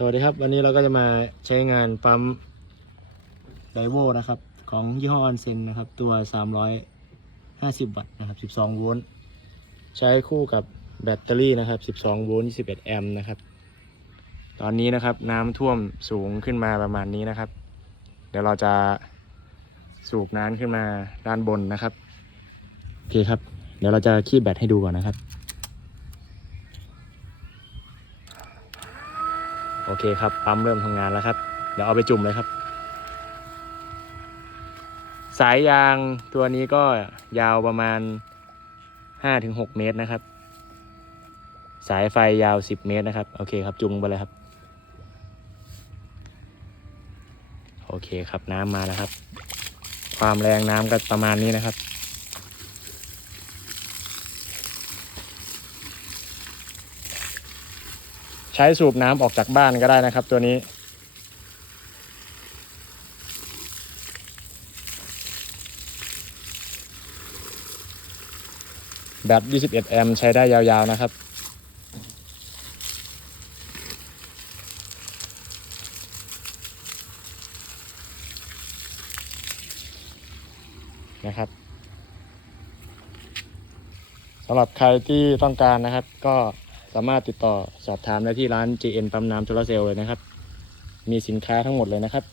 สวัสดีครับ วันนี้เราก็จะมาใช้งานปั๊มไดโวนะครับ ของยี่ห้อออนเซนนะครับ ตัว 350 วัตต์นะครับ 12 โวลต์ใช้คู่กับแบตเตอรี่นะครับ 12 โวลต์ 21 แอมป์นะครับ ตอนนี้นะครับน้ำท่วมสูงขึ้นมาประมาณนี้นะครับ เดี๋ยวเราจะสูบน้ำขึ้นมาด้านบนนะครับโอเคครับ เดี๋ยวเราจะคีบแบตให้ดูก่อนนะครับ โอเคครับ ปั๊มเริ่มทำงานแล้วครับ เดี๋ยวเอาไปจุ่มเลยครับ สายยางตัวนี้ก็ยาวประมาณ 5-6 เมตรนะครับ สายไฟยาว 10 เมตรนะครับ โอเคครับ จุงไปเลยครับ โอเคครับน้ำมาแล้วครับ ความแรงน้ำก็ประมาณนี้นะครับ ใช้สูบน้ำออกจากบ้านก็ได้นะครับ ตัวนี้ แบต21 แอมป์ใช้ได้ยาวๆนะครับนะครับสำหรับใครที่ต้องการนะครับก็ สามารถติดต่อสอบถามได้ที่ร้าน GN ปั๊มน้ำโซลาเซลล์เลยนะครับ มีสินค้าทั้งหมดเลยนะครับ